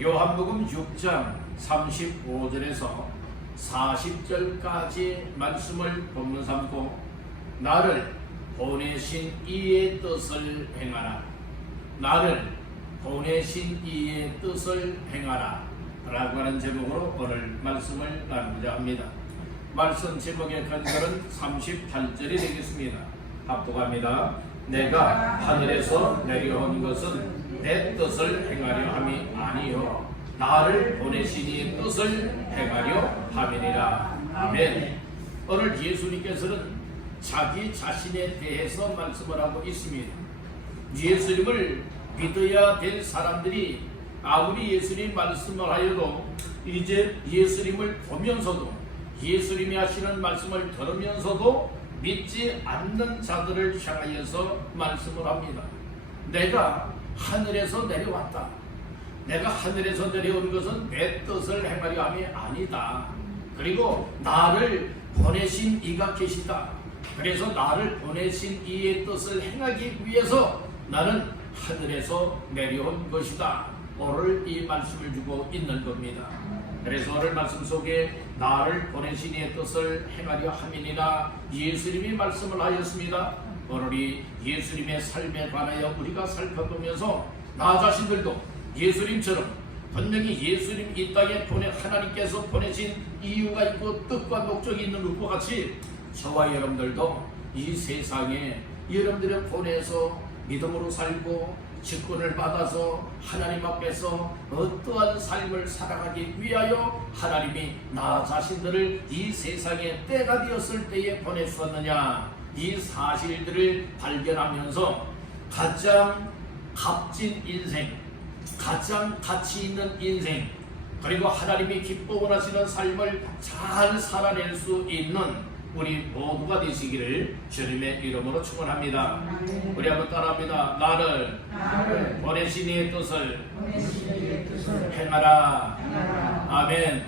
요한복음 6장 35절에서 40절까지 말씀을 본문 삼고 나를 보내신 이의 뜻을 행하라, 나를 보내신 이의 뜻을 행하라 라고 하는 제목으로 오늘 말씀을 나누고자 합니다. 말씀 제목의 근거는 38절이 되겠습니다. 합독합니다. 내가 하늘에서 내려온 것은 내 뜻을 행하려 함이 아니요 나를 보내신 이의 뜻을 행하려 함이니라. 아멘. 오늘 예수님께서는 자기 자신에 대해서 말씀을 하고 있습니다. 예수님을 믿어야 될 사람들이 아무리 예수님 말씀을 하여도 이제 예수님을 보면서도 예수님이 하시는 말씀을 들으면서도 믿지 않는 자들을 향하여서 말씀을 합니다. 내가 하늘에서 내려왔다. 내가 하늘에서 내려온 것은 내 뜻을 행하려 함이 아니다. 그리고 나를 보내신 이가 계시다. 그래서 나를 보내신 이의 뜻을 행하기 위해서 나는 하늘에서 내려온 것이다. 오늘 이 말씀을 주고 있는 겁니다. 그래서 오늘 말씀 속에 나를 보내신 이의 뜻을 행하려 함이니라 예수님이 말씀을 하였습니다. 오늘 이 예수님의 삶에 관하여 우리가 살펴보면서 나 자신들도 예수님처럼 분명히 예수님 이 땅에 하나님께서 보내신 이유가 있고 뜻과 목적이 있는 것과 같이 저와 여러분들도 이 세상에 여러분들을 보내서 믿음으로 살고 직분을 받아서 하나님 앞에서 어떠한 삶을 살아가기 위하여 하나님이 나 자신들을 이 세상에 때가 되었을 때에 보내주었느냐, 이 사실들을 발견하면서 가장 값진 인생, 가장 가치 있는 인생, 그리고 하나님이 기뻐 원하시는 삶을 잘 살아낼 수 있는 우리 모두가 되시기를 주님의 이름으로 축원합니다. 우리 한번 따라합니다. 나를 보내신 이의 뜻을 행하라. 아멘.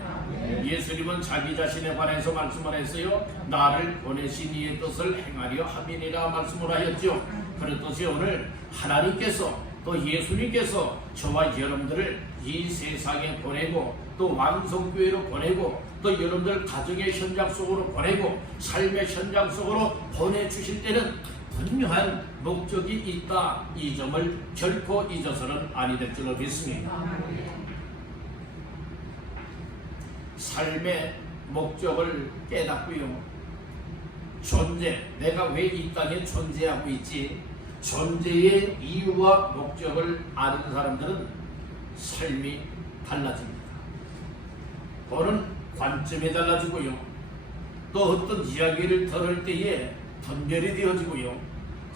예수님은 자기 자신에 관해서 말씀을 했어요. 나를 보내신 이의 뜻을 행하려 함이니라 말씀을 하였죠. 그렇듯이 오늘 하나님께서 또 예수님께서 저와 여러분들을 이 세상에 보내고 또 왕성교회로 보내고 또 여러분들 가정의 현장 속으로 보내고 삶의 현장 속으로 보내주실 때는 분명한 목적이 있다. 이 점을 결코 잊어서는 아니 될 줄로 믿습니다. 삶의 목적을 깨닫고요. 존재, 내가 왜 이 땅에 존재하고 있지? 존재의 이유와 목적을 아는 사람들은 삶이 달라집니다. 보는 관점이 달라지고요. 또 어떤 이야기를 들을 때에 분별이 되어지고요.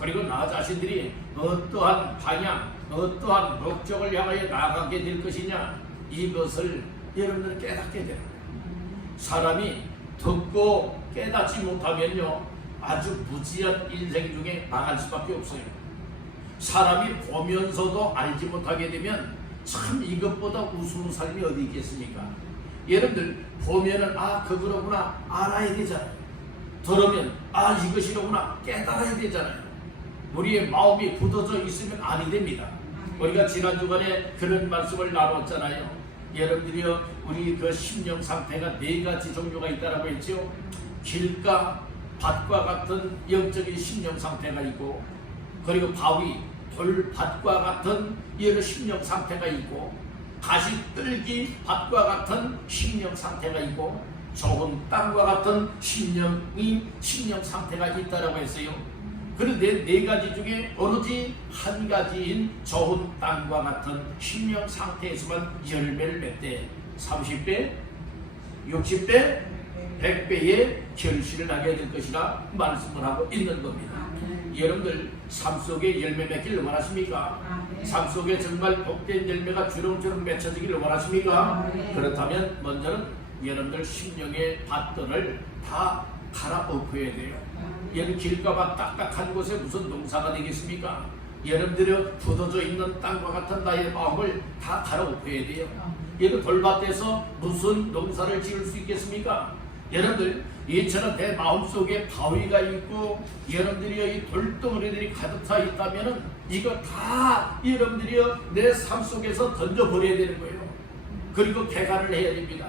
그리고 나 자신들이 어떠한 방향, 어떠한 목적을 향하여 나아가게 될 것이냐, 이것을 여러분들은 깨닫게 돼요. 사람이 듣고 깨닫지 못하면요 아주 무지한 인생 중에 망할 수밖에 없어요. 사람이 보면서도 알지 못하게 되면 참 이것보다 우스운 삶이 어디 있겠습니까? 여러분들 보면은 그거로구나 알아야 되잖아요. 들으면 이것이로구나 깨달아야 되잖아요. 우리의 마음이 굳어져 있으면 아니 됩니다. 우리가 지난 주간에 그런 말씀을 나눴잖아요. 여러분들이요 우리 그 심령 상태가 4가지 종류가 있다라고 했죠. 길가 밭과 같은 영적인 심령 상태가 있고, 그리고 바위 돌밭과 같은 여러 심령 상태가 있고, 가시떨기 밭과 같은 심령 상태가 있고, 좋은 땅과 같은 심령 상태가 있다라고 했어요. 그런데 4가지 중에 오로지 한 가지인 좋은 땅과 같은 심령 상태에서만 열매를 맺되 30배, 60배, 100배의 결실을 하게 될 것이라 말씀을 하고 있는 겁니다. 여러분들 삶 속에 열매 맺기를 원하십니까? 삶 속에 정말 복된 열매가 주렁주렁 맺혀지기를 원하십니까? 그렇다면 먼저는 여러분들 심령의 밭들을 다 갈아엎어야 돼요. 여러분 길가밭 딱딱한 곳에 무슨 농사가 되겠습니까? 여러분들이 굳어져 있는 땅과 같은 나의 마음을 다 갈아엎어야 돼요. 여러분 돌밭에서 무슨 농사를 지을 수 있겠습니까? 여러분들 이처럼 내 마음속에 바위가 있고 여러분들이 이 돌덩어리들이 가득 차 있다면은 이거 다 여러분들이요 내 삶 속에서 던져버려야 되는 거예요. 그리고 개간을 해야 됩니다.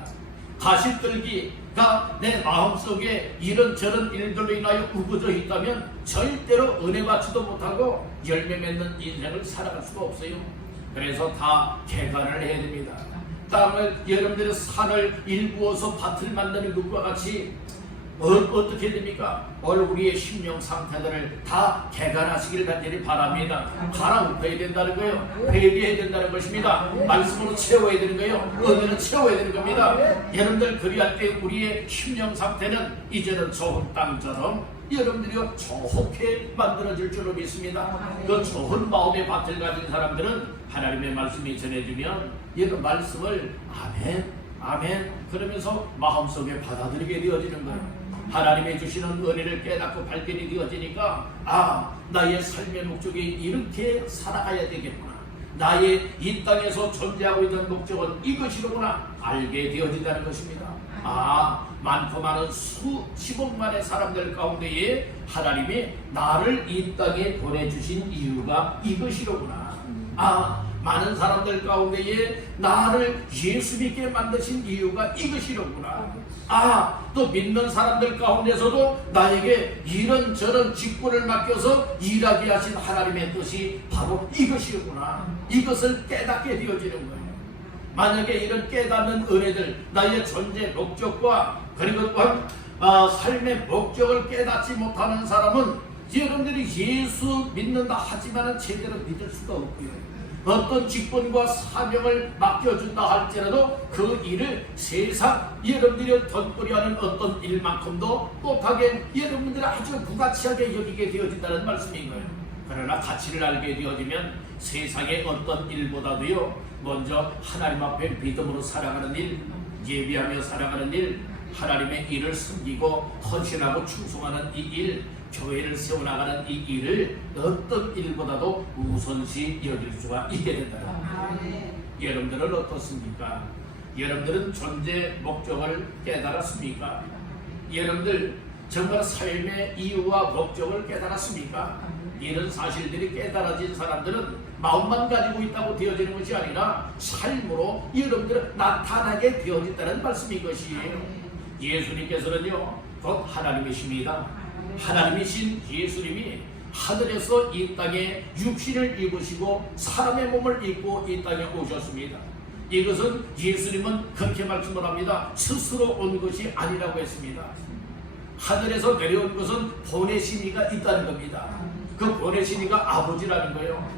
가시떨기가 내 마음속에 이런저런 일들로 인하여 우거져 있다면 절대로 은혜 받지도 못하고 열매 맺는 인생을 살아갈 수가 없어요. 그래서 다 개간을 해야 됩니다. 땅을 여러분들의 산을 일구어서 밭을 만드는 것과 같이 어떻게 됩니까? 우리의 심령 상태들을 다 개간하시길 간절히 바랍니다. 갈아엎어야 된다는 거예요. 회개해야 된다는 것입니다. 말씀으로 채워야 되는 거예요. 은혜로 채워야 되는 겁니다. 여러분들 그리할 때 우리의 심령 상태는 이제는 좋은 땅처럼 여러분들이 좋게 만들어질 줄로 믿습니다. 그 좋은 마음의 밭을 가진 사람들은 하나님의 말씀이 전해지면 이런 말씀을 아멘 아멘 그러면서 마음속에 받아들이게 되어지는 거예요. 하나님이 주시는 은혜를 깨닫고 발견이 되어지니까 나의 삶의 목적이 이렇게 살아가야 되겠구나. 나의 이 땅에서 존재하고 있는 목적은 이것이로구나 알게 되어진다는 것입니다. 많고 많은 수십억만의 사람들 가운데에 하나님이 나를 이 땅에 보내주신 이유가 이것이로구나. 많은 사람들 가운데에 나를 예수 믿게 만드신 이유가 이것이로구나. 또 믿는 사람들 가운데서도 나에게 이런저런 직분을 맡겨서 일하게 하신 하나님의 뜻이 바로 이것이로구나. 이것을 깨닫게 되어지는 거예요. 만약에 이런 깨닫는 은혜들, 나의 존재 목적과 그리고 또한 삶의 목적을 깨닫지 못하는 사람은 여러분들이 예수 믿는다 하지만 제대로 믿을 수가 없고요. 어떤 직분과 사명을 맡겨준다 할지라도 그 일을 세상 여러분들이 덧벌이하는 어떤 일만큼도 못하게 여러분들이 아주 부가치하게 여기게 되어진다는 말씀인 거예요. 그러나 가치를 알게 되어지면 세상의 어떤 일보다도요 먼저 하나님 앞에 믿음으로 살아가는 일, 예비하며 살아가는 일, 하나님의 일을 섬기고 헌신하고 충성하는 이 일, 교회를 세워나가는 이 일을 어떤 일보다도 우선시 여길 수가 있게 된다. 여러분들은 어떻습니까? 여러분들은 존재 목적을 깨달았습니까? 여러분들 정말 삶의 이유와 목적을 깨달았습니까? 이런 사실들이 깨달아진 사람들은 마음만 가지고 있다고 되어지는 것이 아니라 삶으로 여러분들은 나타나게 되어진다는 말씀인 것이에요. 예수님께서는요 곧 하나님이십니다. 하나님이신 예수님이 하늘에서 이 땅에 육신을 입으시고 사람의 몸을 입고 이 땅에 오셨습니다. 이것은 예수님은 그렇게 말씀을 합니다. 스스로 온 것이 아니라고 했습니다. 하늘에서 내려온 것은 보내신 이가 있다는 겁니다. 그 보내신 이가 아버지라는 거예요.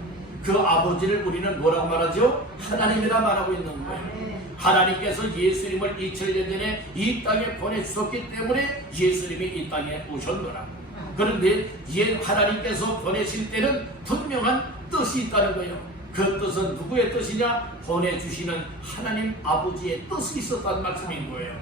그 아버지를 우리는 뭐라고 말하죠? 하나님이라 말하고 있는 거예요. 하나님께서 예수님을 2000년 전에 이 땅에 보내주셨기 때문에 예수님이 이 땅에 오셨노라. 그런데 하나님께서 보내실 때는 분명한 뜻이 있다는 거예요. 그 뜻은 누구의 뜻이냐? 보내주시는 하나님 아버지의 뜻이 있었다는 말씀인 거예요.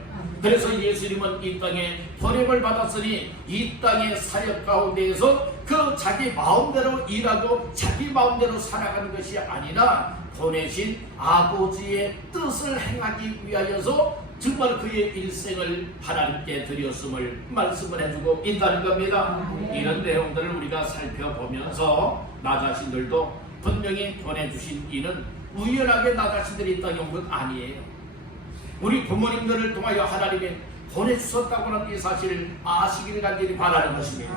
그래서 예수님은 이 땅에 보냄을 받았으니 이 땅의 사역 가운데에서 그 자기 마음대로 일하고 자기 마음대로 살아가는 것이 아니라 보내신 아버지의 뜻을 행하기 위하여서 정말 그의 일생을 하나님께 드렸음을 말씀을 해주고 있다는 겁니다. 이런 내용들을 우리가 살펴보면서 나 자신들도 분명히 보내주신 이는 우연하게 나 자신들이 이 땅에 온 것 아니에요. 우리 부모님들을 통하여 하나님이 보내주셨다고 하는 이 사실을 아시기를 간절히 바라는 것입니다.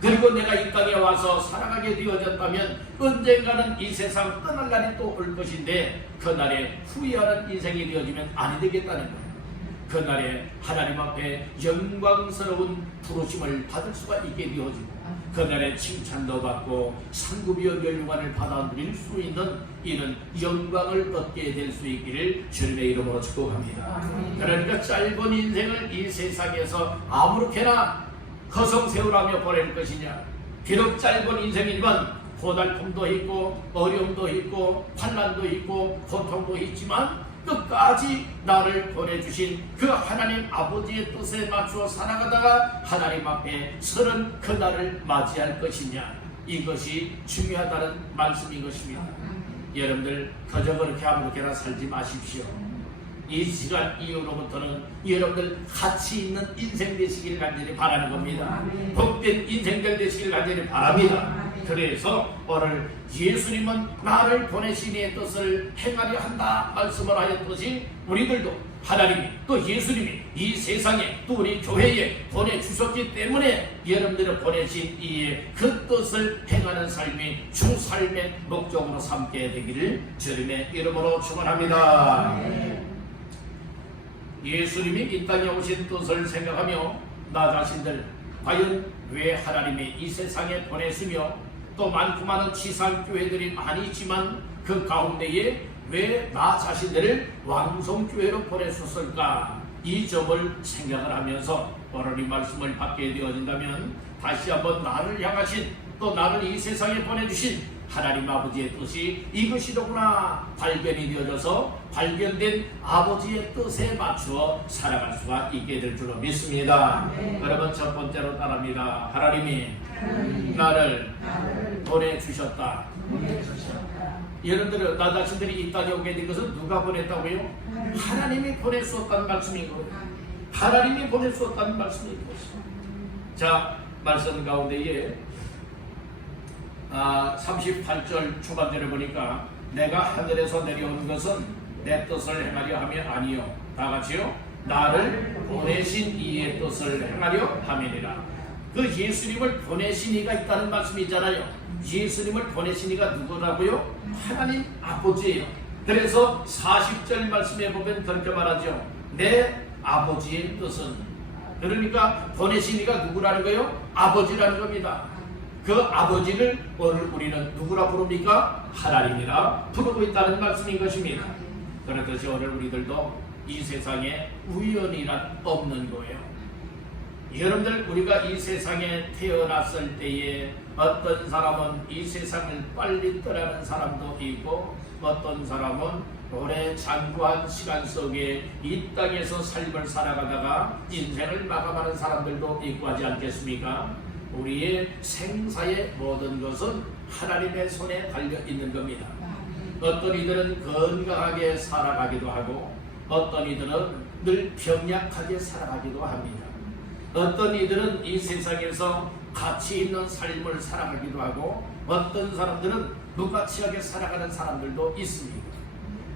그리고 내가 이 땅에 와서 살아가게 되어졌다면 언젠가는 이 세상 떠날 날이 또 올 것인데 그날에 후회하는 인생이 되어지면 아니 되겠다는 거예요. 그날에 하나님 앞에 영광스러운 부르심을 받을 수가 있게 되어지고 그날에 칭찬도 받고 상급이여 멸류관을 받아 누릴 수 있는 이런 영광을 얻게 될 수 있기를 주님의 이름으로 축복합니다. 그러니까 짧은 인생을 이 세상에서 아무렇게나 허송세월하며 보낼 것이냐. 비록 짧은 인생이지만 고달픔도 있고 어려움도 있고 환난도 있고 고통도 있지만 끝까지 나를 보내주신 그 하나님 아버지의 뜻에 맞추어 살아가다가 하나님 앞에 서는 그날을 맞이할 것이냐. 이것이 중요하다는 말씀인 것입니다. 여러분들 그저 그렇게 아무렇게나 살지 마십시오. 이 시간 이후로부터는 여러분들 가치 있는 인생 되시길 간절히 바라는 겁니다. 복된 인생들 되시길 간절히 바랍니다. 그래서 오늘 예수님은 나를 보내신 이의 뜻을 행하려 한다 말씀을 하였듯이 우리들도 하나님이 또 예수님이 이 세상에 또 우리 교회에 보내주셨기 때문에 여러분들을 보내신 이의 그 뜻을 행하는 삶이 주 삶의 목적으로 삼게 되기를 주님의 이름으로 축원합니다. 예수님이 이 땅에 오신 뜻을 생각하며 나 자신들 과연 왜 하나님이 이 세상에 보내시며 또 많고 많은 지상교회들이 많이 있지만 그 가운데에 왜 나 자신들을 왕성교회로 보내셨을까? 이 점을 생각을 하면서 오늘 이 말씀을 받게 되어진다면 다시 한번 나를 향하신 또 나를 이 세상에 보내주신 하나님 아버지의 뜻이 이것이로구나 발견이 되어져서 발견된 아버지의 뜻에 맞추어 살아갈 수가 있게 될 줄로 믿습니다. 여러분 첫 번째로 따라합니다. 하나님이 나를 보내주셨다. 여러분들 나 자신들이 이 땅에 오게 된 것은 누가 보냈다고요? 하나님이 보내주었다는 말씀이고 하나님이 보내주었다는 말씀이고 자 말씀 가운데에 38절 초반절에 보니까 내가 하늘에서 내려온 것은 내 뜻을 행하려 함이 아니요 다같이요 나를 보내신 이의 뜻을 행하려 함이니라. 그 예수님을 보내신 이가 있다는 말씀이 있잖아요. 예수님을 보내신 이가 누구라고요? 하나님 아버지예요. 그래서 40절 말씀에 보면 그렇게 말하죠. 내 아버지의 뜻은 그러니까 보내신 이가 누구라는 거예요? 아버지라는 겁니다. 그 아버지를 오늘 우리는 누구라 부릅니까? 하나님이라 부르고 있다는 말씀인 것입니다. 그렇듯이 오늘 우리들도 이 세상에 우연이란 없는 거예요. 여러분들 우리가 이 세상에 태어났을 때에 어떤 사람은 이 세상을 빨리 떠나는 사람도 있고 어떤 사람은 오래 장구한 시간 속에 이 땅에서 삶을 살아가다가 인생을 마감하는 사람들도 있고 하지 않겠습니까? 우리의 생사의 모든 것은 하나님의 손에 달려 있는 겁니다. 어떤 이들은 건강하게 살아가기도 하고 어떤 이들은 늘 병약하게 살아가기도 합니다. 어떤 이들은 이 세상에서 가치 있는 삶을 살아가기도 하고 어떤 사람들은 무가치하게 살아가는 사람들도 있습니다.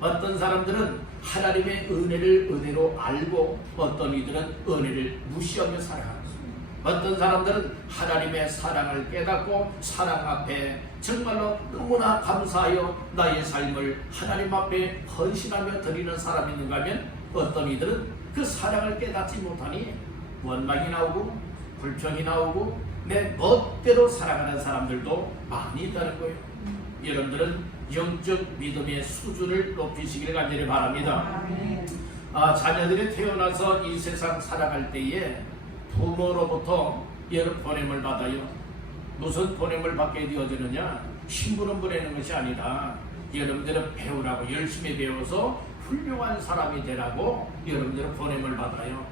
어떤 사람들은 하나님의 은혜를 은혜로 알고 어떤 이들은 은혜를 무시하며 살아갑니다. 어떤 사람들은 하나님의 사랑을 깨닫고 사랑 앞에 정말로 너무나 감사하여 나의 삶을 하나님 앞에 헌신하며 드리는 사람이 있는가 하면 어떤 이들은 그 사랑을 깨닫지 못하니 원망이 나오고 불평이 나오고 내 멋대로 살아가는 사람들도 많이 있다는 거예요. 여러분들은 영적 믿음의 수준을 높이시기를 간절히 바랍니다. 자녀들이 태어나서 이 세상 살아갈 때에 부모로부터 여러 보냄을 받아요. 무슨 보냄을 받게 되어지느냐? 신부름 보내는 것이 아니라 여러분들은 배우라고 열심히 배워서 훌륭한 사람이 되라고 여러분들은 보냄을 받아요.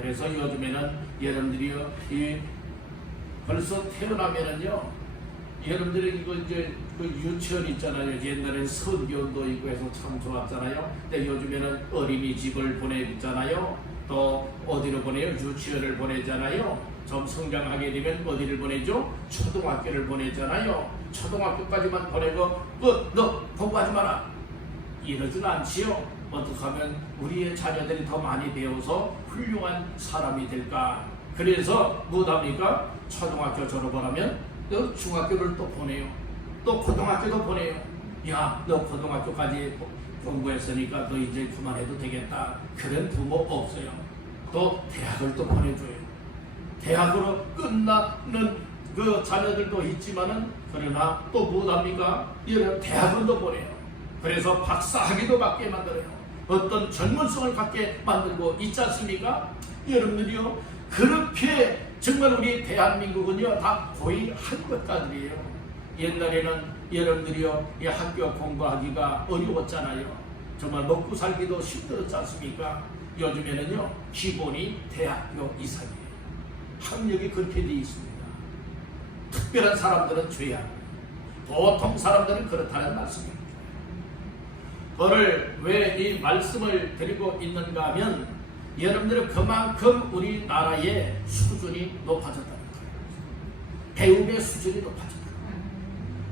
그래서 요즘에는 여러분들이요 벌써 태어나면은요 여러분들이 이거 이제 그 유치원 있잖아요. 옛날에 선교도 있고 해서 참 좋았잖아요. 근데 요즘에는 어린이집을 보내잖아요. 또 어디로 보내요? 유치원을 보내잖아요. 좀 성장하게 되면 어디를 보내죠? 초등학교를 보내잖아요. 초등학교까지만 보내고 너 공부하지 마라 이러진 않지요. 어떻게 하면 우리의 자녀들이 더 많이 배워서 훌륭한 사람이 될까? 그래서 뭐합니까? 초등학교 졸업을 하면 너 중학교를 또 보내요. 또 고등학교도 보내요. 야, 너 고등학교까지 공부했으니까 너 이제 그만해도 되겠다. 그런 부모 없어요. 또 대학을 또 보내줘요. 대학으로 끝나는 그 자녀들도 있지만은 그러나 또 뭐합니까? 대학원도 보내요. 그래서 박사학위도 받게 만들어요. 어떤 전문성을 갖게 만들고 있지 않습니까? 여러분들이요 그렇게 정말 우리 대한민국은요 다 거의 한국가들이에요. 옛날에는 여러분들이요 이 학교 공부하기가 어려웠잖아요. 정말 먹고 살기도 힘들었지 않습니까? 요즘에는요 기본이 대학교 이상이에요. 학력이 그렇게 되어 있습니다. 특별한 사람들은 죄야. 보통 사람들은 그렇다는 말씀입니다. 오늘 왜 이 말씀을 드리고 있는가 하면 여러분들은 그만큼 우리나라의 수준이 높아졌다는 거예요. 배움의 수준이 높아졌다.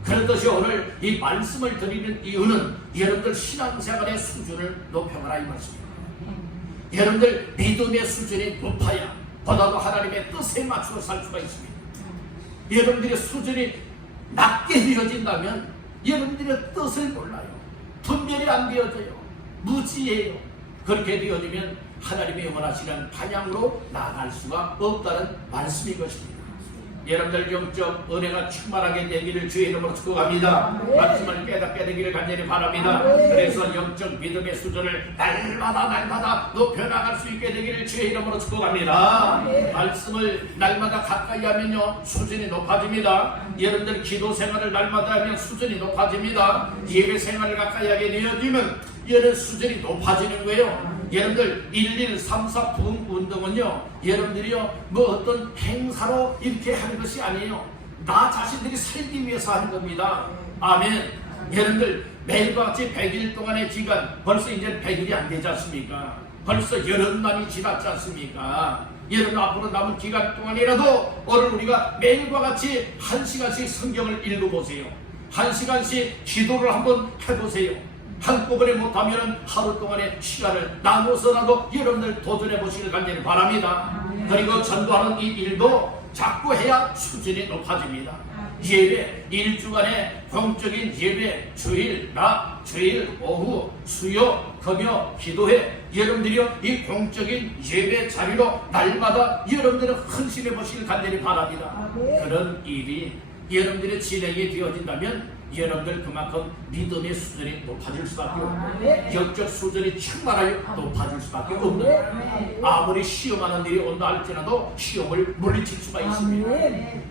그렇듯이 오늘 이 말씀을 드리는 이유는 여러분들 신앙생활의 수준을 높여가라 이 말씀입니다. 여러분들 믿음의 수준이 높아야 보다도 하나님의 뜻에 맞추어 살 수가 있습니다. 여러분들의 수준이 낮게 되어진다면 여러분들의 뜻을 몰라요. 분별이 안 되어져요. 무지해요. 그렇게 되어지면 하나님이 원하시는 방향으로 나아갈 수가 없다는 말씀인 것입니다. 여러분들 영적 은혜가 충만하게 되기를 주의 이름으로 축복합니다. 말씀을 깨닫게 되기를 간절히 바랍니다. 그래서 영적 믿음의 수준을 날마다 높여나갈 수 있게 되기를 주의 이름으로 축복합니다. 말씀을 날마다 가까이 하면요 수준이 높아집니다. 여러분들 기도 생활을 날마다 하면 수준이 높아집니다. 예배 생활을 가까이 하게 되어지면 여러분 수준이 높아지는 거예요. 여러분들 1.1.3.4 부흥 운동은요 여러분들이요 뭐 어떤 행사로 이렇게 하는 것이 아니에요. 나 자신들이 살기 위해서 하는 겁니다. 아멘. 여러분들 매일과 같이 100일 동안의 기간 벌써 이제 100일이 안 되지 않습니까? 벌써 열흘만이 지났지 않습니까? 여러분 앞으로 남은 기간 동안이라도 오늘 우리가 매일과 같이 1시간씩 성경을 읽어보세요. 1시간씩 기도를 한번 해보세요. 한꺼번에 못하면 하루 동안의 시간을 나눠서라도 여러분들 도전해 보시길 간절히 바랍니다. 그리고 전도하는 이 일도 자꾸 해야 수준이 높아집니다. 예배, 일주간의 공적인 예배, 주일, 낮, 주일, 오후, 수요, 금요, 기도회 여러분들이요 이 공적인 예배 자리로 날마다 여러분들은 헌신해 보시길 간절히 바랍니다. 그런 일이 여러분들의 진행이 되어진다면 여러분들 그만큼 믿음의 수준이 높아질 수밖에 없고 영적 수준이 충만하여 높아질 수밖에 없는 거예요. 아무리 시험하는 일이 온다 할지라도 시험을 물리칠 수가 있습니다.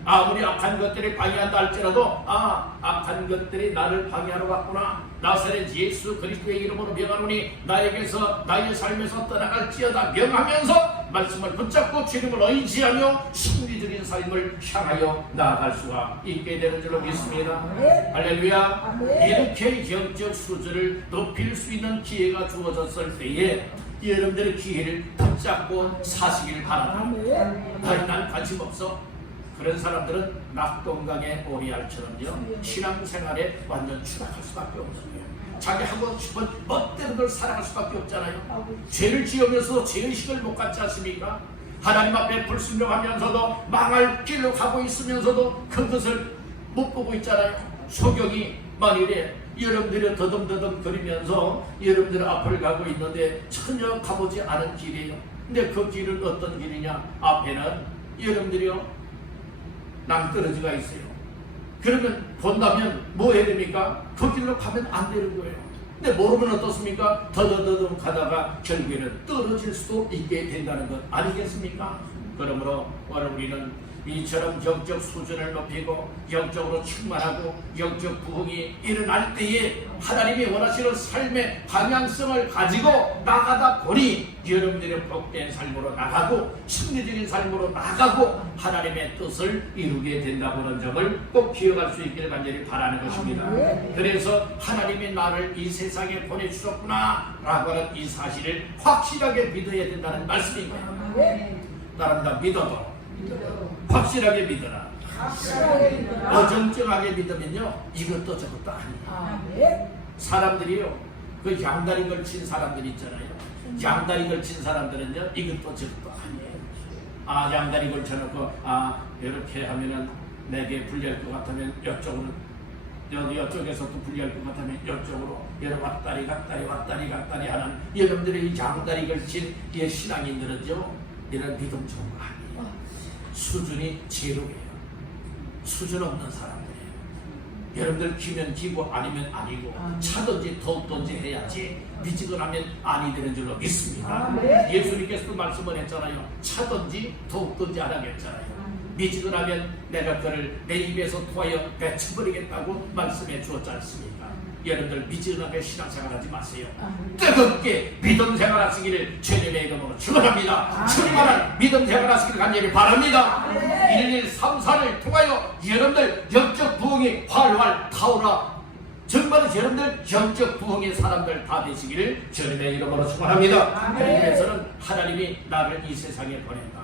아무리 악한 것들이 방해한다 할지라도 악한 것들이 나를 방해하러 왔구나. 나사렛 예수 그리스도의 이름으로 명하노니 나에게서 나의 삶에서 떠나갈지어다 명하면서 말씀을 붙잡고 주님을 의지하며 승리적인 삶을 향하여 나아갈 수가 있게 되는 줄로 믿습니다. 할렐루야. 이렇게 영적 수준을 높일 수 있는 기회가 주어졌을 때에 여러분들의 기회를 붙잡고 사시기를 바랍니다. 난 관심 없어. 그런 사람들은 낙동강의 오리알처럼요 신앙생활에 완전 추락할 수밖에 없어요. 자기 하고 싶은 멋대로 걸 살아갈 수밖에 없잖아요. 죄를 지으면서도 죄의식을 못 갖지 않습니까? 하나님 앞에 불순종하면서도 망할 길로 가고 있으면서도 그것을 못 보고 있잖아요. 소경이 만일에 여러분들이 더듬더듬 거리면서 여러분들 앞을 가고 있는데 전혀 가보지 않은 길이에요. 근데 그 길은 어떤 길이냐? 앞에는 여러분들이요 낭떠러지가 있어요. 그러면 본다면 뭐 해야 됩니까? 그 길로 가면 안 되는 거예요. 근데 모르면 어떻습니까? 더더더듬 가다가 결국에는 떨어질 수도 있게 된다는 것 아니겠습니까? 그러므로 오늘 우리는 이처럼 영적 수준을 높이고 영적으로 충만하고 영적 부흥이 일어날 때에 하나님이 원하시는 삶의 방향성을 가지고 나가다 보니 여러분들의 복된 삶으로 나가고 승리적인 삶으로 나가고 하나님의 뜻을 이루게 된다고 하는 점을 꼭 기억할 수 있기를 간절히 바라는 것입니다. 그래서 하나님이 나를 이 세상에 보내주셨구나 라고 하는 이 사실을 확실하게 믿어야 된다는 말씀인 거예요. 따릅니다. 믿어도 확실하게 믿어라. 어정쩡하게 믿으면요 이것도 저것도 아니에요. 사람들이요 그 양다리 걸친 사람들 있잖아요. 양다리 걸친 사람들은요 이것도 저것도 아니에요. 양다리 걸쳐놓고 이렇게 하면은 내게 불리할 것 같으면 이쪽으로 이쪽에서 또 불리할 것 같으면 이쪽으로 왔다리 갔다리 하는 여러분들의 양다리 걸친 이 신앙인들은요 이런 믿음 좋은 거 아니에요. 수준이 제로예요. 수준 없는 사람들이에요. 여러분들 기면 기고 아니면 아니고 차든지 더욱든지 해야지 미지근하면 아니 되는 줄로 믿습니다. 예수님께서도 말씀을 했잖아요. 차든지 더욱든지 안 하겠잖아요. 미지근하면 내가 그를 내 입에서 토하여 뱉어버리겠다고 말씀해 주었지 않습니까? 여러분들 미지근하게 신앙생활하지 마세요. 뜨겁게 믿음 생활하시기를 주님의 이름으로 축원합니다. 충만한 믿음 생활하시기를 간절히 바랍니다. 1.1.3.4를 통하여 여러분들 영적 부흥이 활활 타오라 정말 여러분들 영적 부흥의 사람들 다 되시기를 주님의 이름으로 축원합니다. 그래서는 하나님이 나를 이 세상에 보낸다.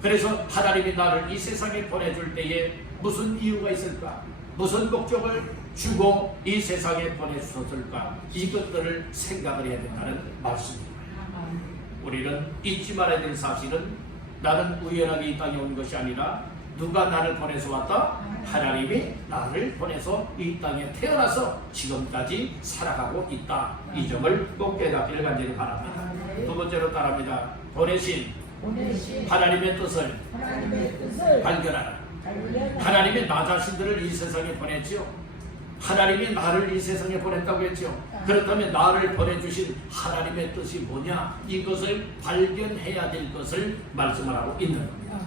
그래서 하나님이 나를 이 세상에 보내줄 때에 무슨 이유가 있을까? 무슨 목적을 주고 이 세상에 보내주셨을까? 이것들을 생각을 해야 된다는 말씀입니다. 우리는 잊지 말아야 될 사실은 나는 우연하게 이 땅에 온 것이 아니라 누가 나를 보내서 왔다? 하나님이 나를 보내서 이 땅에 태어나서 지금까지 살아가고 있다. 이 점을 꼭 깨닫기를 간절히 바랍니다. 두 번째로 따라합니다. 보내신 하나님의 뜻을 발견하라. 하나님이 나 자신들을 이 세상에 보냈지요. 하나님이 나를 이 세상에 보냈다고 했죠. 그렇다면 나를 보내주신 하나님의 뜻이 뭐냐? 이것을 발견해야 될 것을 말씀을 하고 있는 겁니다.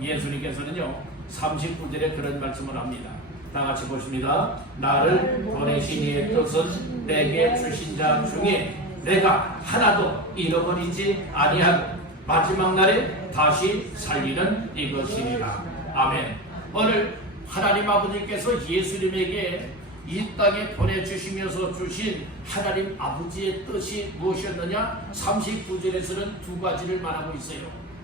예수님께서는요 39절에 그런 말씀을 합니다. 다 같이 보십니다. 나를 보내신 이의 뜻은 내게 주신 자 중에 내가 하나도 잃어버리지 아니하고 마지막 날에 다시 살리는 이것이니라. 아멘. 오늘 하나님 아버지께서 예수님에게 이 땅에 보내주시면서 주신 하나님 아버지의 뜻이 무엇이었느냐? 39절에서는 두 가지를 말하고 있어요.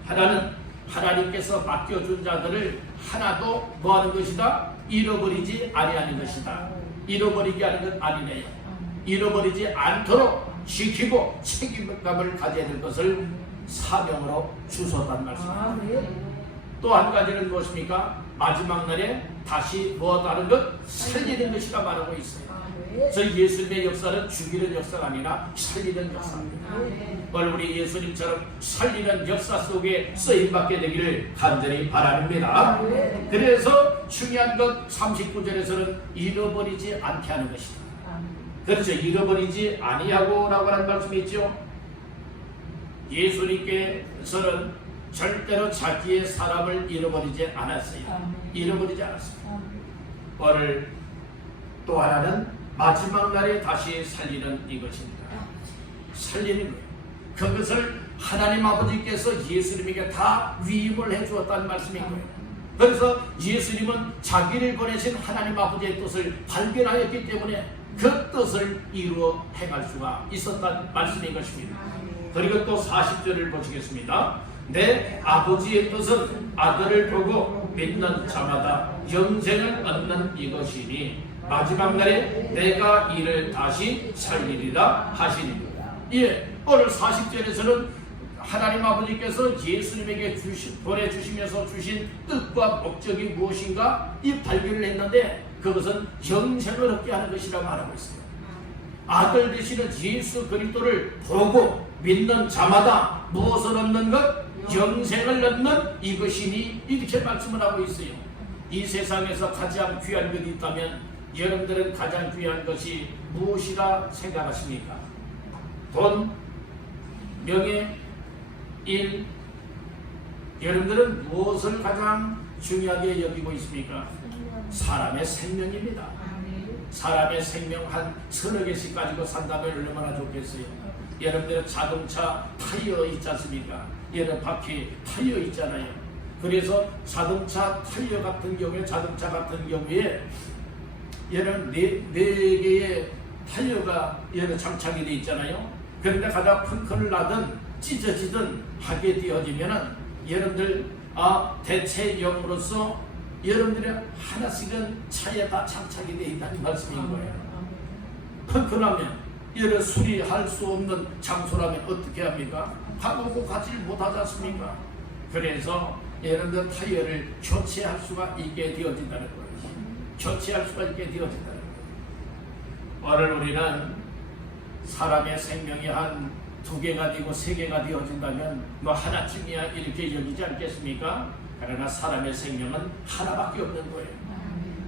하나는 하나님께서 맡겨준 자들을 하나도 뭐하는 것이다? 잃어버리지 아니하는 것이다. 잃어버리게 하는 것 아니네요. 잃어버리지 않도록 지키고 책임감을 가져야 될 것을 사명으로 주셨단 말씀입니다. 또 한 가지는 무엇입니까? 마지막 날에 다시 무엇하는 것? 살리는 것이라 말하고 있어요. 저희 예수님의 역사는 죽이는 역사가 아니라 살리는 역사입니다. 오늘 우리 예수님처럼 살리는 역사 속에 쓰임받게 되기를 간절히 바랍니다. 그래서 중요한 것 39절에서는 잃어버리지 않게 하는 것이다. 그렇죠. 잃어버리지 아니하고 라고 하는 말씀이 있죠. 예수님께서는 절대로 자기의 사람을 잃어버리지 않았어요. 잃어버리지 않았어요. 오늘 또 하나는 마지막 날에 다시 살리는 이것입니다. 살리는 거예요. 그것을 하나님 아버지께서 예수님에게 다 위임을 해주었다는 말씀인 거예요. 그래서 예수님은 자기를 보내신 하나님 아버지의 뜻을 발견하였기 때문에 그 뜻을 이루어 행할 수가 있었다는 말씀인 것입니다. 그리고 또 40절을 보시겠습니다. 내 아버지의 뜻은 아들을 보고 믿는 자마다 영생을 얻는 이것이니 마지막 날에 내가 이를 다시 살리리라 하시니라. 예, 오늘 40절에서는 하나님 아버지께서 예수님에게 보내주시면서 주신 뜻과 목적이 무엇인가 이 발견을 했는데 그것은 영생을 얻게 하는 것이라고 말하고 있어요. 아들 되시는 예수 그리스도를 보고 믿는 자마다 무엇을 얻는 것? 영생을 얻는 이것이니 이렇게 말씀을 하고 있어요. 이 세상에서 가장 귀한 것이 있다면 여러분들은 가장 귀한 것이 무엇이라 생각하십니까? 돈, 명예, 일. 여러분들은 무엇을 가장 중요하게 여기고 있습니까? 사람의 생명입니다. 사람의 생명 한 서너 개씩 가지고 산다면 얼마나 좋겠어요. 여러분들은 자동차 타이어 있지 않습니까? 여러 바퀴 타이어 있잖아요. 그래서 자동차 타이어 같은 경우에 자동차 같은 경우에 여러 네 개의 타이어가 여러 장착이 되어 있잖아요. 그런데 가다 펑크를 나든 찢어지든 하게 되어지면은 여러분들 대체용으로서 여러분들이 하나씩은 차에 다 장착이 되어 있다는 말씀인 거예요. 펑크 나면 여러 수리할 수 없는 장소라면 어떻게 합니까? 가보고 가지 못하지 않습니까? 그래서 여러분들 타이어를 교체할 수가 있게 되어진다는 거예요. 교체할 수가 있게 되어진다는 거예요. 오늘 우리는 사람의 생명이 한 2개가 되고 3개가 되어진다면 뭐 하나쯤이야 이렇게 여기지 않겠습니까? 그러나 사람의 생명은 하나밖에 없는 거예요.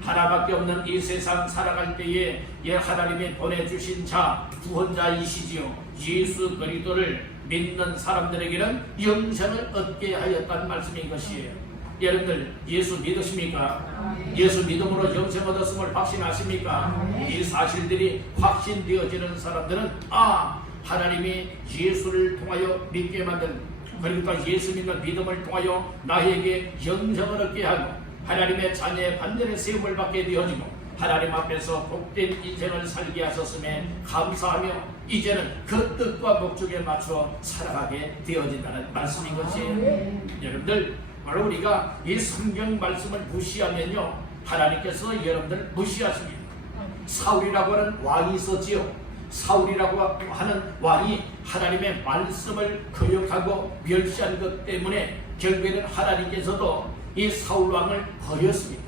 하나밖에 없는 이 세상 살아갈 때에 하나님이 보내주신 자 구원자이시지요. 예수 그리스도를 믿는 사람들에게는 영생을 얻게 하였다는 말씀인 것이에요. 여러분들 예수 믿으십니까? 예수 믿음으로 영생 얻었음을 확신하십니까? 이 사실들이 확신되어지는 사람들은 하나님이 예수를 통하여 믿게 만든 그리고 또 예수 믿는 믿음을 통하여 나에게 영생을 얻게 하고 하나님의 자녀의 반전의 세움을 받게 되어지고 하나님 앞에서 복된 인생을 살게 하셨음에 감사하며 이제는 그 뜻과 목적에 맞춰 살아가게 되어진다는 말씀인 것이에요. 여러분들 바로 우리가 이 성경 말씀을 무시하면요 하나님께서 여러분들 무시하십니다. 사울이라고 하는 왕이 있었지요. 사울이라고 하는 왕이 하나님의 말씀을 거역하고 멸시한 것 때문에 결국에는 하나님께서도 이 사울 왕을 버렸습니다.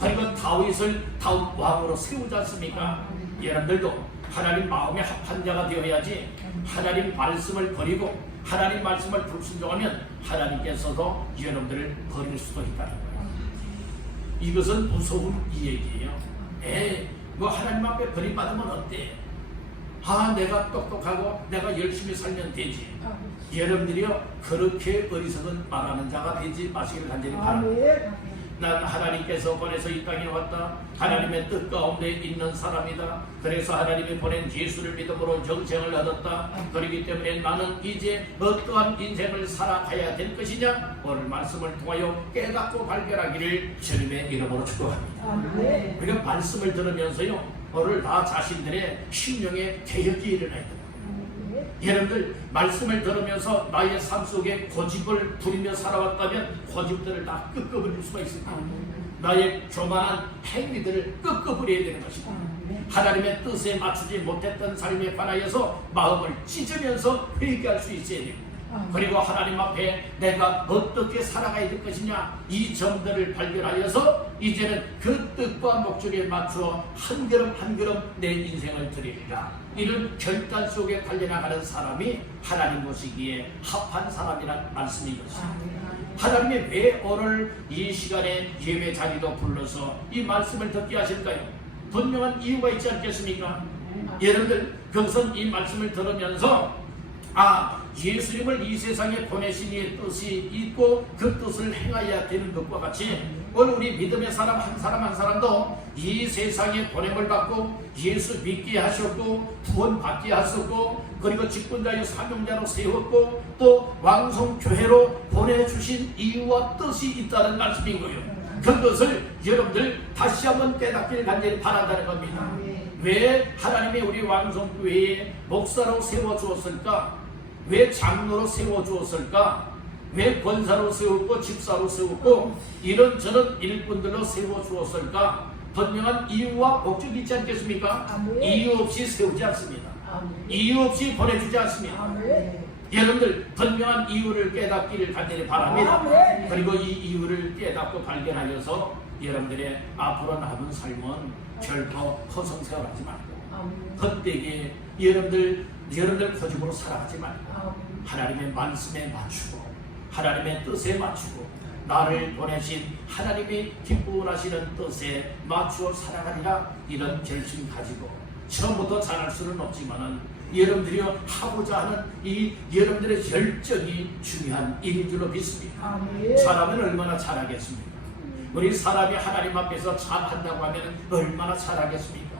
그리고 다윗을 다음 왕으로 세우지 않습니까? 여러분들도 하나님 마음에 합한 자가 되어야지 하나님 말씀을 버리고 하나님 말씀을 불순종하면 하나님께서도 여러분들을 버릴 수도 있다는 거예요. 이것은 무서운 이야기예요. 뭐 하나님 앞에 버림받으면 어때? 내가 똑똑하고 내가 열심히 살면 되지. 여러분들이요 그렇게 어리석은 말하는 자가 되지 마시기를 간절히 바랍니다. 난 하나님께서 보내서 이 땅에 왔다. 하나님의 뜻 가운데 있는 사람이다. 그래서 하나님이 보낸 예수를 믿음으로 영생을 얻었다. 그렇기 때문에 나는 이제 어떠한 인생을 살아가야 될 것이냐, 오늘 말씀을 통하여 깨닫고 발견하기를 주님의 이름으로 축복합니다. 우리가 말씀을 들으면서요 오늘 나 자신들의 심령의 개혁이 일어나야 됩니다. 여러분들 말씀을 들으면서 나의 삶 속에 고집을 부리며 살아왔다면 고집들을 다 꺾어버릴 수가 있습니다. 나의 교만한 행위들을 꺾어버려야 되는 것입니다. 하나님의 뜻에 맞추지 못했던 삶에 관하여서 마음을 찢으면서 회개할 수 있어야 됩니다. 그리고 하나님 앞에 내가 어떻게 살아가야 될 것이냐, 이 점들을 발견하여서 이제는 그 뜻과 목적에 맞추어 한 걸음 한 걸음 내 인생을 드리리라. 이런 결단 속에 달려나가는 사람이 하나님 보시기에 합한 사람이란 말씀인 것입니다. 하나님이 왜 오늘 이 시간에 예배 자리도 불러서 이 말씀을 듣게 하실까요? 분명한 이유가 있지 않겠습니까? 여러분들 그것은 이 말씀을 들으면서 예수님을 이 세상에 보내신 이의 뜻이 있고 그 뜻을 행하여야 되는 것과 같이 오늘 우리 믿음의 사람 한 사람 한 사람도 이 세상에 보냄을 받고 예수 믿게 하셨고 구원 받게 하셨고 그리고 직분자요 사명자로 세웠고 또 왕성교회로 보내주신 이유와 뜻이 있다는 말씀인 거예요. 그것을 여러분들 다시 한번 깨닫기를 간절히 바란다는 겁니다. 왜 하나님이 우리 왕성교회에 목사로 세워주었을까? 왜 장로로 세워주었을까? 왜 권사로 세웠고 집사로 세웠고 이런저런 일꾼들로 세워주었을까? 분명한 이유와 목적이 있지 않겠습니까? 이유 없이 세우지 않습니다. 이유 없이 보내주지 않습니다. 여러분들 분명한 이유를 깨닫기를 간절히 바랍니다. 그리고 이 이유를 깨닫고 발견하여서 여러분들의 앞으로 남은 삶은 결코 허송세월하지 말고 헛되게 여러분들 고집으로 살아가지 말고 하나님의 말씀에 맞추고 하나님의 뜻에 맞추고 나를 보내신 하나님이 기뻐하시는 뜻에 맞추어 살아가리라. 이런 결심 가지고 처음부터 잘할 수는 없지만은 여러분들이 하고자 하는 이 여러분들의 열정이 중요한 일인 줄로 믿습니다. 잘하면 얼마나 잘하겠습니까? 우리 사람이 하나님 앞에서 잘한다고 하면 얼마나 잘하겠습니까?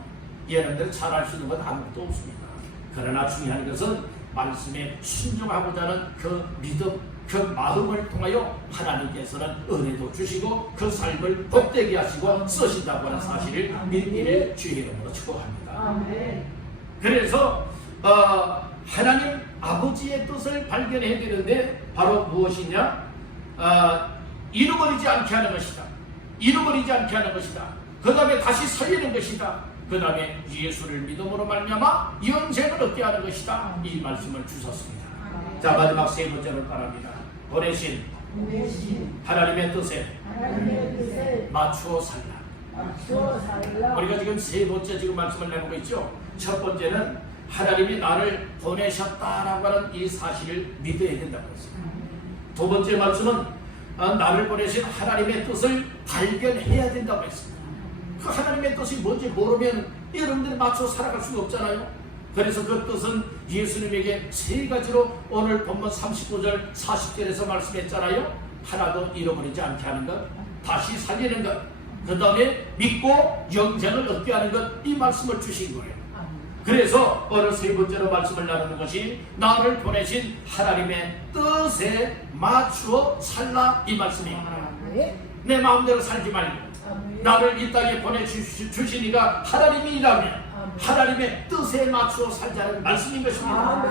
여러분들 잘할 수 있는 것 아무것도 없습니다. 그러나 중요한 것은 말씀에 순종하고자 하는 그 믿음, 그 마음을 통하여 하나님께서는 은혜도 주시고 그 삶을 복되게 하시고 쓰신다고 하는 사실을 믿기를 주의 이름으로 축복합니다. 그래서 하나님 아버지의 뜻을 발견해야 되는데 바로 무엇이냐? 잃어버리지 않게 하는 것이다. 잃어버리지 않게 하는 것이다. 그 다음에 다시 살리는 것이다. 그 다음에 예수를 믿음으로 말미암아 영생을 얻게 하는 것이다. 이 말씀을 주셨습니다. 자, 마지막 세 번째를 바랍니다. 보내신 하나님의 뜻에 맞추어 살라. 우리가 지금 세 번째 지금 말씀을 내놓고 있죠. 첫 번째는 하나님이 나를 보내셨다라고 하는 이 사실을 믿어야 된다고 했습니다. 두 번째 말씀은 나를 보내신 하나님의 뜻을 발견해야 된다고 했습니다. 그 하나님의 뜻이 뭔지 모르면 여러분들이 맞춰 살아갈 수가 없잖아요. 그래서 그 뜻은 예수님에게 세 가지로 오늘 본문 39절 40절에서 말씀했잖아요. 하나도 잃어버리지 않게 하는 것, 다시 살리는 것, 그 다음에 믿고 영생을 얻게 하는 것, 이 말씀을 주신 거예요. 그래서 오늘 세 번째로 말씀을 나누는 것이 나를 보내신 하나님의 뜻에 맞추어 살라, 이 말씀입니다. 내 마음대로 살지 말고 나를 이 땅에 보내주시니까 하나님이라면 하나님의 뜻에 맞추어 살자는 말씀인 것입니다.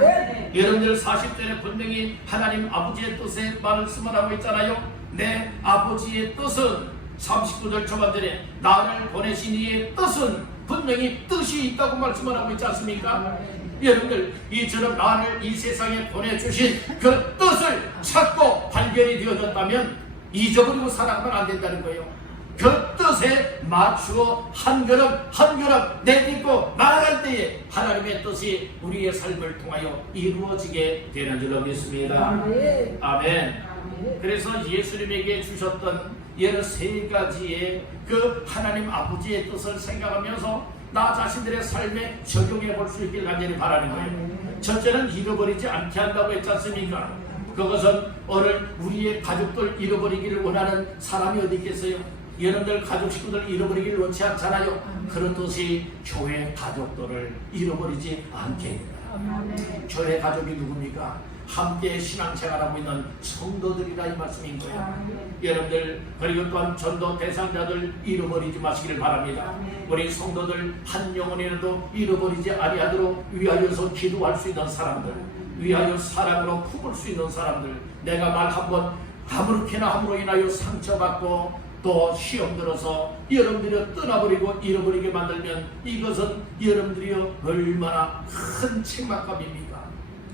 여러분들 40절에 분명히 하나님 아버지의 뜻에 말씀을 하고 있잖아요. 내 아버지의 뜻은 39절 초반절에 나를 보내신 이의 뜻은 분명히 뜻이 있다고 말씀을 하고 있지 않습니까? 여러분들, 이처럼 나를 이 세상에 보내주신 그 뜻을 찾고 발견이 되어졌다면 잊어버리고 살아가면 안 된다는 거예요. 그 뜻에 맞추어 한 걸음 한 걸음 내딛고 나아갈 때에 하나님의 뜻이 우리의 삶을 통하여 이루어지게 되는 줄로 믿습니다. 아멘. 그래서 예수님에게 주셨던 여러 세 가지의 그 하나님 아버지의 뜻을 생각하면서 나 자신들의 삶에 적용해 볼 수 있길 간절히 바라는 거예요. 첫째는 잃어버리지 않게 한다고 했지 않습니까? 그것은 오늘 우리의 가족들 잃어버리기를 원하는 사람이 어디 있겠어요? 여러분들 가족 식구들 잃어버리기를 원치 않잖아요. 그렇듯이 교회 가족들을 잃어버리지 않게 됩니다. 교회 가족이 누굽니까? 함께 신앙생활하고 있는 성도들이라 이 말씀인 거예요. 여러분들, 그리고 또한 전도 대상자들 잃어버리지 마시기를 바랍니다. 우리 성도들 한 영혼이라도 잃어버리지 아니하도록 위하여서 기도할 수 있는 사람들, 위하여 사랑으로 품을 수 있는 사람들, 내가 말 한번 아무렇게나 함으로 인하여 상처받고 또 시험 들어서 여러분들이 떠나버리고 잃어버리게 만들면 이것은 여러분들이 얼마나 큰 책망감입니까?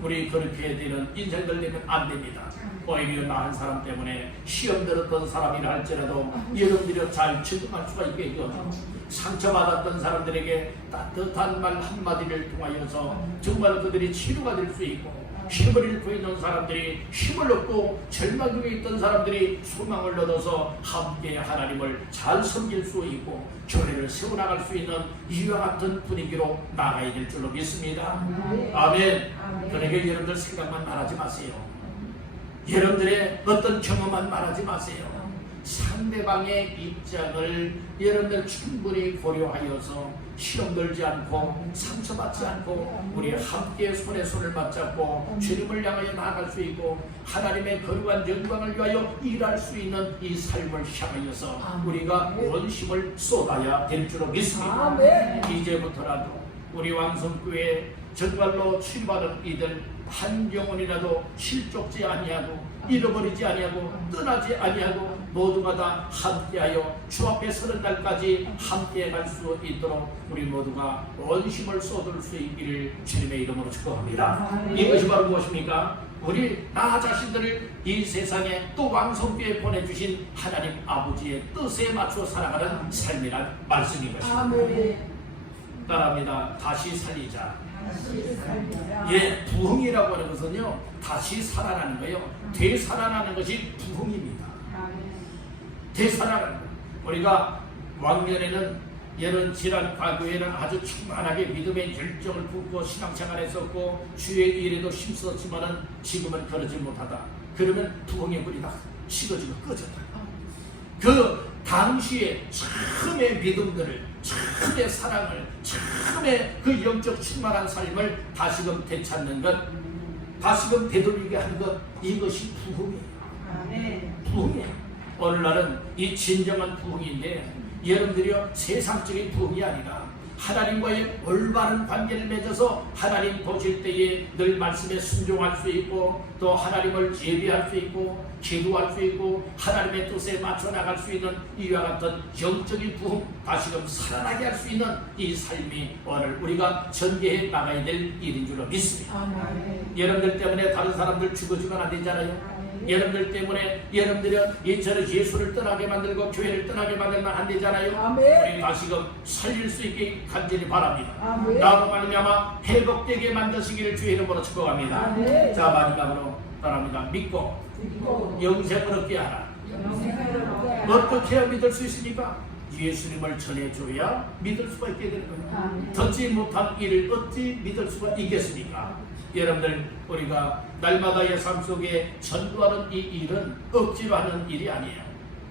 우리 그렇게 되는 인생들 되면 안 됩니다. 오히려 나 한 사람 때문에 시험 들었던 사람이라 할지라도 여러분들이 잘 적응할 수가 있게 해줘서 상처받았던 사람들에게 따뜻한 말 한마디를 통하여서 정말 그들이 치료가 될 수 있고, 힘을 잃고 있는 사람들이 힘을 얻고 절망 중에 있던 사람들이 소망을 얻어서 함께 하나님을 잘 섬길 수 있고 교회를 세워나갈 수 있는 이와 같은 분위기로 나가야 될 줄로 믿습니다. 아멘. 그러니까 여러분들 생각만 말하지 마세요. 여러분들의 어떤 경험만 말하지 마세요. 상대방의 입장을 여러분들 충분히 고려하여서 시험 들지 않고 상처받지 않고 우리 함께 손에 손을 맞잡고 주님을 향하여 나아갈 수 있고 하나님의 거룩한 영광을 위하여 일할 수 있는 이 삶을 향하여서 우리가 원심을 쏟아야 될 줄로 믿습니다. 이제부터라도 우리 왕성교회 정말로 치유받은 이들 한 영혼이라도 실족지 아니하고 잃어버리지 아니하고 떠나지 아니하고 모두가 다 함께하여 주 앞에 서는 날까지 함께 갈 수 있도록 우리 모두가 원심을 쏟을 수 있기를 주님의 이름으로 축복합니다. 이것이 바로 무엇입니까? 우리 나 자신들을 이 세상에 또 왕성교회에 보내주신 하나님 아버지의 뜻에 맞춰 살아가는 삶이란 말씀인 것입니다. 따라합니다. 다시 살리자. 예, 부흥이라고 하는 것은요, 다시 살아나는 거예요. 되살아나는 것이 부흥입니다. 되살아나는 거. 우리가 왕년에는 이런 지난 과거에는 아주 충만하게 믿음의 열정을 붓고 신앙생활했었고 주의 일에도 힘썼지만은 지금은 그러지 못하다. 그러면 부흥의 불이 다 식어지고 꺼졌다. 그 당시에 처음의 믿음들을, 처음의 사랑을, 처음의 그 영적 충만한 삶을 다시금 되찾는 것, 다시금 되돌리게 하는 것, 이것이 부흥이에요. 부흥이에요. 오늘날은 이 진정한 부흥인데 여러분들이요, 세상적인 부흥이 아니라 하나님과의 올바른 관계를 맺어서 하나님 보실 때에 늘 말씀에 순종할 수 있고 또 하나님을 예배할 수 있고 기도할 수 있고 하나님의 뜻에 맞춰 나갈 수 있는 이와 같은 영적인 부흥, 다시금 살아나게 할 수 있는 이 삶이 오늘 우리가 전개해 나가야 될 일인 줄로 믿습니다. 여러분들 때문에 다른 사람들 죽어지면 안 되잖아요. 여러분들 때문에 여러분들이 이처럼 예수를 떠나게 만들고 교회를 떠나게 만들면 안 되잖아요. 우리 다시금 살릴 수 있게 간절히 바랍니다. 나로 말미암아 회복되게 만드시기를 주의 이름으로 축복합니다. 자, 마지막으로 따라합니다. 믿고 영생을 얻게 하라. 어떻게 해야 믿을 수 있습니까? 예수님을 전해줘야 믿을 수가 있게 되는 거예요. 듣지 못한 일을 어찌 믿을 수가 있겠습니까? 여러분들, 우리가 날마다의 삶 속에 전도하는 이 일은 억지로 하는 일이 아니에요.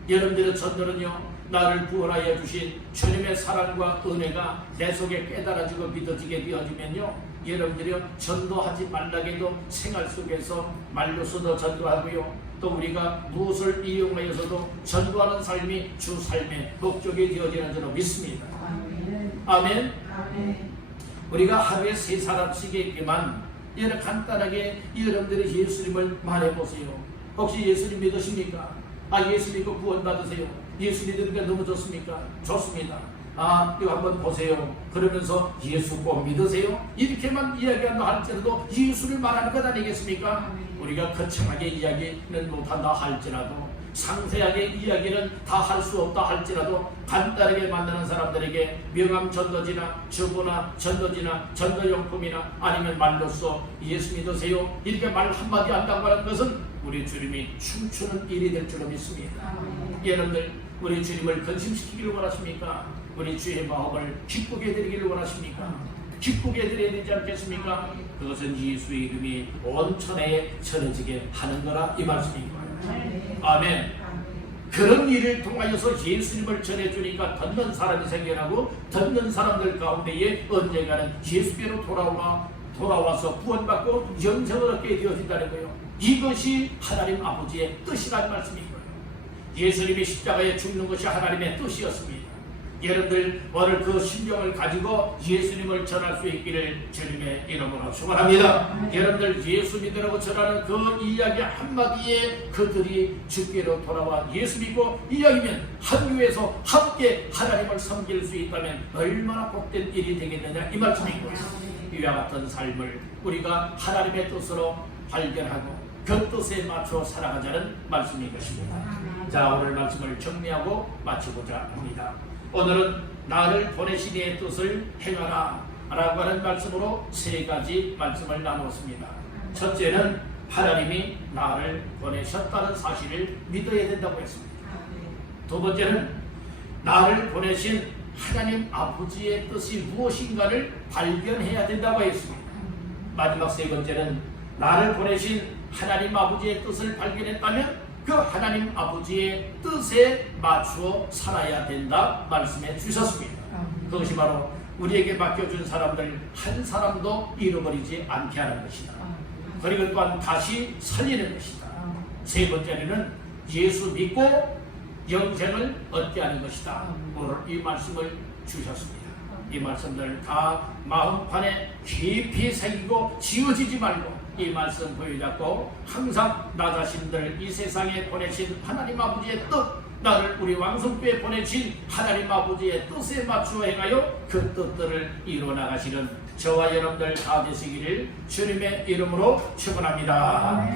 여러분들의 전도는요, 나를 구원하여 주신 주님의 사랑과 은혜가 내 속에 깨달아지고 믿어지게 되어지면요, 여러분들이 전도하지 말라게도 생활 속에서 말로서도 전도하고요, 또 우리가 무엇을 이용하여서도 전도하는 삶이 주 삶의 목적이 되어지는 줄로 믿습니다. 아멘. 우리가 하루에 3사람씩에게만 여러 간단하게 여러분들의 예수님을 말해보세요. 혹시 예수님 믿으십니까? 예수 믿고 구원 받으세요. 예수 믿으니까 너무 좋습니까? 좋습니다. 아, 이거 한번 보세요. 그러면서 예수 꼭 믿으세요? 이렇게만 이야기한다 할지라도 예수를 말하는 것 아니겠습니까? 우리가 거창하게 이야기는 못한다 할지라도, 상세하게 이야기는 다 할 수 없다 할지라도, 간단하게 만드는 사람들에게 명함 전도지나 주보나 전도지나 전도용품이나 아니면 말로써 예수 믿으세요 이렇게 말 한마디 한다고 하는 것은 우리 주님이 춤추는 일이 될 줄로 믿습니다. 여러분들, 우리 주님을 건심시키기를 원하십니까? 우리 주의 마음을 기쁘게 해드리기를 원하십니까? 기쁘게 해드려야 되지 않겠습니까? 그것은 예수의 이름이 온 천하에 전해지게 하는 거라 이 말씀인 거예요. 아멘. 그런 일을 통하여서 예수님을 전해주니까 듣는 사람이 생겨나고, 듣는 사람들 가운데에 언젠가는 예수께로 돌아와서 구원받고 영생을 얻게 되어진다는 거예요. 이것이 하나님 아버지의 뜻이라는 말씀인 거예요. 예수님이 십자가에 죽는 것이 하나님의 뜻이었습니다. 여러분들, 오늘 그 심정을 가지고 예수님을 전할 수 있기를 주님의 이름으로 축원합니다. 여러분들, 예수 믿으라고 전하는 그 이야기 한마디에 그들이 주께로 돌아와 예수 믿고 이야기면 한교에서 함께 하나님을 섬길 수 있다면 얼마나 복된 일이 되겠느냐 이 말씀인 거예요. 이와 같은 삶을 우리가 하나님의 뜻으로 발견하고 그 뜻에 맞춰 살아가자는 말씀인 것입니다. 자, 오늘 말씀을 정리하고 마치고자 합니다. 오늘은 나를 보내신 이의 뜻을 행하라 라고 하는 말씀으로 세 가지 말씀을 나누었습니다. 첫째는 하나님이 나를 보내셨다는 사실을 믿어야 된다고 했습니다. 두 번째는 나를 보내신 하나님 아버지의 뜻이 무엇인가를 발견해야 된다고 했습니다. 마지막 세 번째는 나를 보내신 하나님 아버지의 뜻을 발견했다면 그 하나님 아버지의 뜻에 맞추어 살아야 된다 말씀해 주셨습니다. 그것이 바로 우리에게 맡겨준 사람들 한 사람도 잃어버리지 않게 하는 것이다. 그리고 또한 다시 살리는 것이다. 세 번째는 예수 믿고 영생을 얻게 하는 것이다. 오늘 이 말씀을 주셨습니다. 이 말씀들 다 마음판에 깊이 새기고 지워지지 말고 이 말씀 보여잡고 항상 나 자신들 이 세상에 보내신 하나님 아버지의 뜻, 나를 우리 왕성교에 보내신 하나님 아버지의 뜻에 맞추어 행하여 그 뜻들을 이루어나가시는 저와 여러분들 다 되시기를 주님의 이름으로 축원합니다.